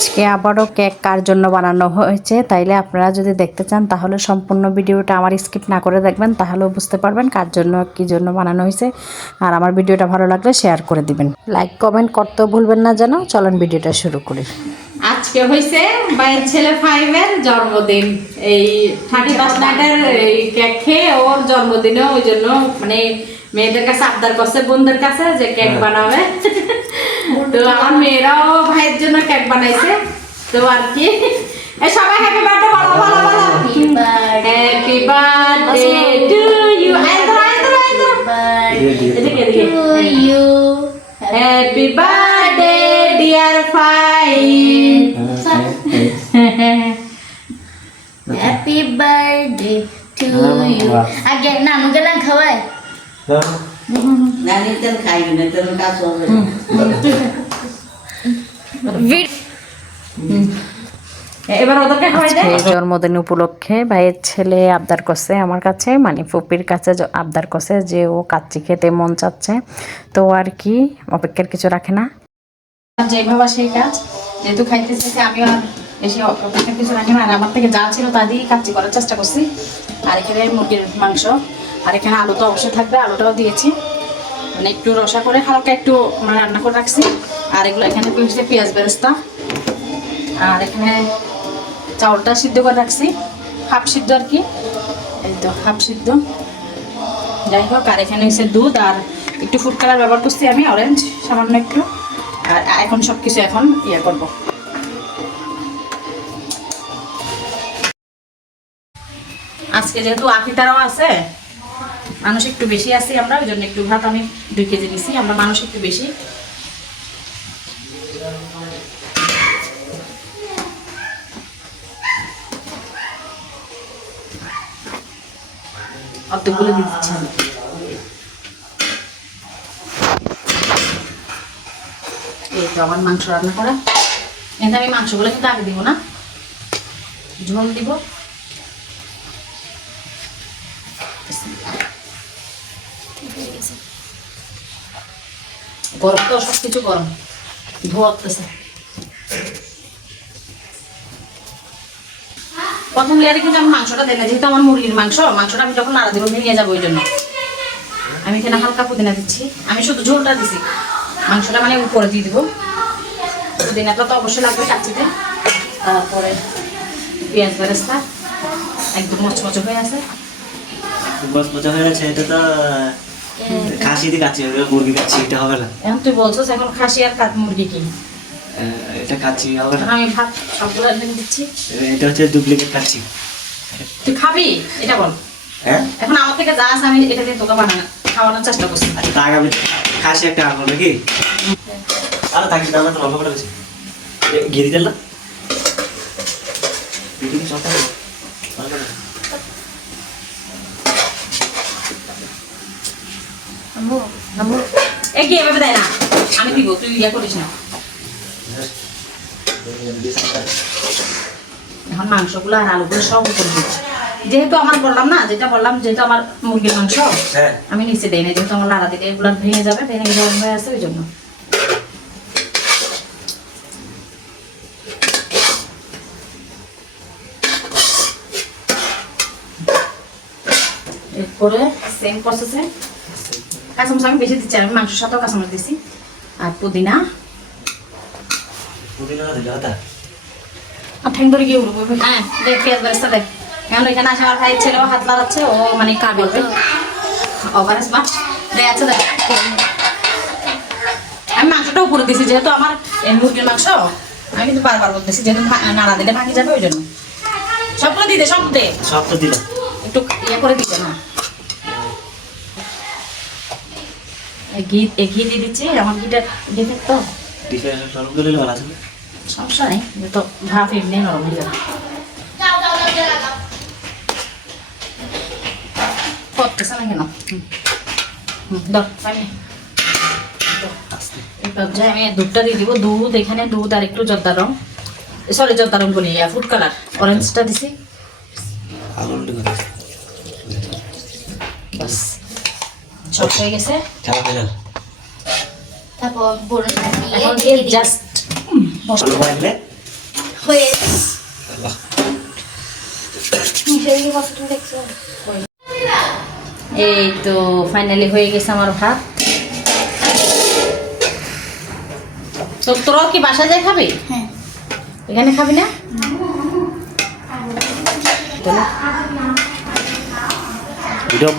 আজকে আবারও কেক কার জন্য বানানো হয়েছে, তাইলে আপনারা যদি দেখতে চান তাহলে সম্পূর্ণ ভিডিওটা আমার স্কিপ না করে দেখবেন, তাহলেও বুঝতে পারবেন কার জন্য কী জন্য বানানো হয়েছে। আর আমার ভিডিওটা ভালো লাগলে শেয়ার করে দিবেন, লাইক কমেন্ট করতেও ভুলবেন না যেন। চলেন ভিডিওটা শুরু করি। আজকে হয়েছে ভাইয়ের ছেলে 5-এর জন্মদিন। এই 31 নাইটের এই কেক খেয়ে ওর জন্মদিনে ওই জন্য মানে মেয়েদের কাছে আবদার করছে বোনদের কাছে যে কেক বানাবে। তো আমার মেয়েরাও ভাইয়ের জন্য কেক বানাইছে। তো আর কি সবাই হ্যাপি বার্থডে বলো বলো বলো। Happy birthday to you. এদিকে to you. Happy birthday dear fine. Happy birthday to you. আগে নানুকে না খাওয়াই নানি তেল খাই না, তেল কাজ হবে। এবার ওদেরকে খাওয়াই দে। আজকে জন্মদিন উপলক্ষে ভাইয়ের ছেলে আবদার করছে আমার কাছে, মানে ফুপির কাছে আবদার করছে যে ও কাচ্চি খেতে মন চাচ্ছে। তো আর কি অপেক্ষার কিছু রাখে না, যে ভাবা সেই কাজ, যেহেতু খাইতে চাইছে আমি আর বেশি অপেক্ষার কিছু রাখি না। আর আমার থেকে যা ছিল তা দিয়েই কাচ্চি করার চেষ্টা করছি। আর এখানে মুরগির মাংস, আর এখানে আলু তো অবশ্যই থাকবে, আলুটাও দিয়েছি, মানে একটু রসা করে হালকা একটু মানে রান্না করে রাখছি। আর এগুলো এখানে হচ্ছে পেঁয়াজ বেরেস্তা, আর এখানে চাউলটা সিদ্ধ করে রাখছি, হাফ সিদ্ধ আর কি, এই তো হাফ সিদ্ধ। যাই হোক, আর এখানে হচ্ছে দুধ আর একটু ফুড কালার ব্যবহার করছি আমি, অরেঞ্জ সামান্য একটু। আর এখন সব কিছু এখন ইয়ে করবো। আজকে যেহেতু আফিতারাও আছে, মানুষ একটু বেশি আছি আমরা, ওই জন্য একটু ভাত আমি 2 কেজি নিছি, আমরা মানুষ একটু বেশি। অর্ধেকগুলো দিয়ে দিচ্ছি আমি। এই তো আমার মাংস রান্না করা। কিন্তু আমি মাংসগুলো কিন্তু আগে দিব না, ঝোল দিব। গরম তো, সব কিছু গরম, ধোয়াতেছে। প্রথম লেয়ারে কিন্তু আমি মাংসটা দেই না, যেহেতু আমার মুরগির মাংসটা আমি যখন নাড়া দিব ভেঙে যাবো, ওই জন্য আমি এখানে হালকা পুদিনা দিচ্ছি। আমি শুধু ঝোলটা দিছি, মাংসটা মানে উপরে দিয়ে দিব। পুদিনাটা তো অবশ্যই লাগবে কাচ্চিতে। তারপরে পেঁয়াজ বেরেস্তা একদম মচমচে হয়ে আছে। মচমচে হয়ে গেছে, এটা তো খাসি দিয়ে কাচ্চি হবে, মুরগি কাচ্চি এটা হবে না। এখন তুই বলছিস এখন খাসি আর মুরগি কি? এটা কাচ্চি হবে না। আমি ভাত সবগুলো দিচ্ছি। এটা হচ্ছে ডুপ্লিকেট কাচ্চি। তুই খাবি এটা বল। হ্যাঁ, এখন আমার থেকে যা আছে আমি এটা দিয়ে তোকে খাওয়ানোর চেষ্টা করছি। আচ্ছা তার আগে খাসি একটা আনবো নাকি? আর থাকি দাম তো অল্প করে বেশি ঘিরে দিল না। এগিয়ে এভাবে দেয় না, আমি দিব, তুই ইয়ে করিস না। এখন মাংসগুলো আর আলুগুলো সব উপরে দিব। যেহেতু আমার বললাম না, যেটা বললাম, যেহেতু আমার মুরগির মাংস আমি নিচে দেই না, যেহেতু আমার নাড়া দিলে এগুলো ভেঙে যাবে, ভেঙে গরম হয়ে আছে, ওই জন্য। এরপরে সেম প্রসেসে কাঁচামরিচ আমি বেশি দিচ্ছি, আমি মাংসের সাথেও কাঁচামরিচ দিচ্ছি। আর পুদিনা আর ঠ্যাং ধরে গিয়ে উঠবো। হ্যাঁ দেখ, পেঁয়াজ বেরেস্তা দেখ। এখন এখানে আসে আমার ভাইয়ের ছেলেও হাত লাগাচ্ছে, ও মানে কার বলবে ওভারেস মাছ রে আছে দেখ। আমি মাংসটা উপরে দিয়েছি, যেহেতু আমার মুরগির মাংস, আমি কিন্তু বারবার বলতেছি যেহেতু নাড়া দিলে ভাঙি যাবে, ওই জন্য সবগুলো দিতে, সব দে, সব তো দিলাম, একটু ইয়ে করে দিতে না। ঘি দিয়ে দিচ্ছি, আমার ঘিটা দেখে তো সমস্যা নেই, তো ভাত এমনি নরম হয়ে যাবে। করতেছে না কেন? আমি দুধটা দিয়ে দিব। দুধ এখানে দুধ আর একটু জর্দা রং, সরি জর্দা রং বলি, ফুড কালার অরেঞ্জটা দিছি। বাস সব হয়ে গেছে। তারপর এখন জাস্ট হয়ে মিশাইকে কতটা দেখছো এই তো ফাইনালি হয়ে গেছে আমার ভাত। তো তোরাও কি বাসা যায় খাবি? হ্যাঁ এখানে খাবি না? ভিডিও